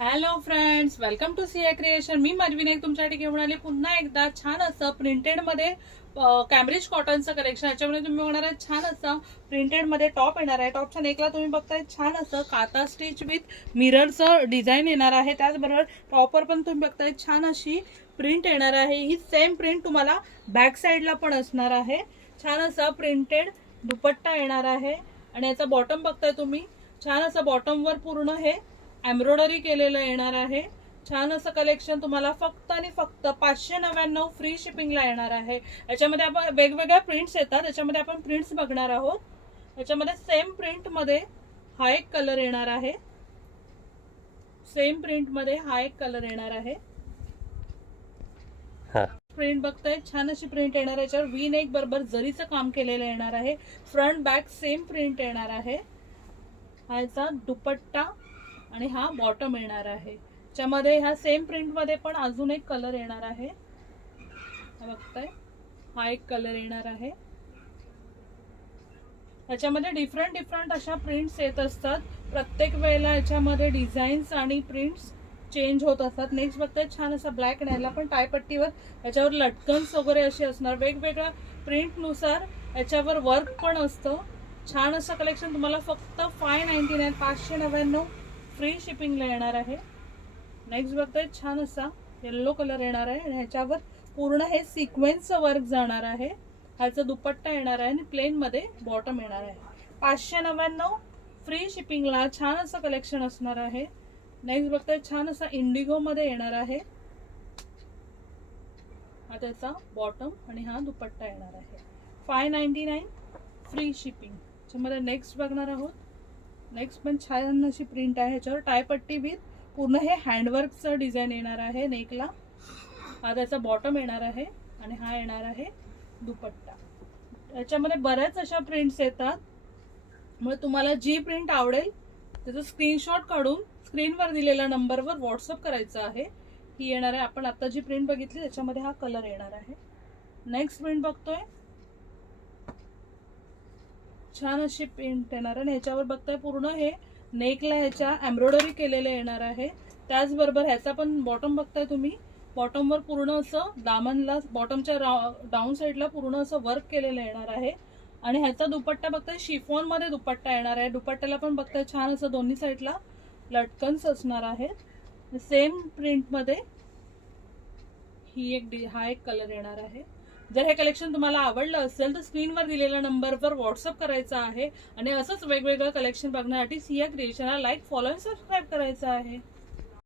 Hello friends, welcome to Siya Creation. मी मधविन तुमच्यासाठी घेऊन आले पुन्हा एकदा छान असं प्रिंटेड मध्ये कॅम्ब्रिज कॉटनचं कलेक्शन. याच्यामध्ये तुम्ही बघणार आहे छान असं प्रिंटेड मध्ये टॉप येणार आहे. टॉपच्या नेकला तुम्ही बघताय छान असं काता स्टिच विथ मिररचं डिझाईन येणार आहे. त्याचबरोबर टॉपर पण तुम्ही बघताय छान अशी प्रिंट येणार आहे. ही सेम प्रिंट तुम्हाला बॅक साईडला पण असणार आहे. छान असा प्रिंटेड दुपट्टा येणार आहे आणि याचा बॉटम बघताय तुम्ही छान असं बॉटमवर पूर्ण हे एम्ब्रॉयडरी केलेलं येणार आहे. छान असं कलेक्शन तुम्हाला फक्त आणि फक्त 599 फ्री शिपिंगला येणार आहे. याच्यामध्ये आपण वेगवेगळ्या प्रिंट्स येतात. याच्यामध्ये आपण प्रिंट्स बघणार आहोत. याच्यामध्ये सेम प्रिंट मध्ये हा एक कलर येणार आहे. सेम प्रिंट मध्ये हा एक कलर येणार आहे. प्रिंट बघताय छान अशी प्रिंट येणार आहे. याच्यावर वी नेक बरोबर जरीचं काम केलेलं येणार आहे. फ्रंट बॅक सेम प्रिंट येणार आहे. ह्याचा दुपट्टा आणि हा बॉटम येणार आहे. त्यामध्ये ह्या सेम प्रिंट मध्ये पण अजून एक कलर येणार आहे. बघताय हा एक कलर येणार आहे. याच्यामध्ये डिफरंट अशा प्रिंट्स येत असतात. प्रत्येक वेळेला याच्यामध्ये डिझाईन्स आणि प्रिंट्स चेंज होत असतात. नेक्स्ट बघताय छान असा ब्लॅक आणि याला पण टायपट्टीवर याच्यावर लटकन्स वगैरे असे असणार. वेगवेगळ्या प्रिंट नुसार याच्यावर वर्क पण असतं. छान असं कलेक्शन तुम्हाला फक्त 599 599 फ्री शिपिंगला येणार आहे. नेक्स्ट बघताय छान असा येलो कलर येणार आहे आणि ह्याच्यावर पूर्ण हे सिक्वेन्सचं वर्क जाणार आहे. ह्याचा दुपट्टा येणार आहे आणि प्लेन मध्ये बॉटम येणार आहे. 599 फ्री शिपिंगला छान असं कलेक्शन असणार आहे. नेक्स्ट बघताय छान असा इंडिगो मध्ये येणार आहे. हा त्याचा बॉटम आणि हा दुपट्टा येणार आहे. 599 फ्री शिपिंग. त्याच्यामध्ये नेक्स्ट बघणार आहोत. नेक्स्ट पण छान अशी प्रिंट आहे. ह्याच्यावर टायपट्टी विथ पूर्ण हे हँडवर्कचं डिझाईन येणार आहे नेकला. हा त्याचा बॉटम येणार आहे आणि हा येणार आहे दुपट्टा. याच्यामध्ये बऱ्याच अशा प्रिंट्स येतात. मग तुम्हाला जी प्रिंट आवडेल त्याचा स्क्रीनशॉट काढून स्क्रीनवर दिलेल्या नंबरवर व्हॉट्सअप करायचं आहे. ही येणार आहे. आपण आता जी प्रिंट बघितली त्याच्यामध्ये हा कलर येणार आहे. नेक्स्ट प्रिंट बघतोय छान अशी प्रिंट येणार आहे. ह्याच्यावर बघताय पूर्ण हे नेकला ह्याच्या एम्ब्रॉयडरी केलेलं येणार आहे. त्याचबरोबर ह्याचा पण बॉटम बघताय तुम्ही. बॉटमवर पूर्ण असं दामनला बॉटमच्या डाऊन साईडला पूर्ण असं वर्क केलेलं येणार आहे. आणि ह्याचा दुपट्टा बघताय शिफॉन मध्ये दुपट्टा येणार आहे. दुपट्ट्याला पण बघताय छान असं दोन्ही साईडला लटकन्स असणार आहेत. सेम प्रिंट मध्ये हा एक कलर येणार आहे. जर हे कलेक्शन तुम्हाला आवडलं असेल तर स्क्रीनवर दिलेल्या नंबरवर व्हॉट्सअप करायचा आहे आणि असंच वेगवेगळं कलेक्शन बघण्यासाठी सिया क्रिएशनला लाईक, फॉलो आणि सबस्क्राईब करायचं आहे.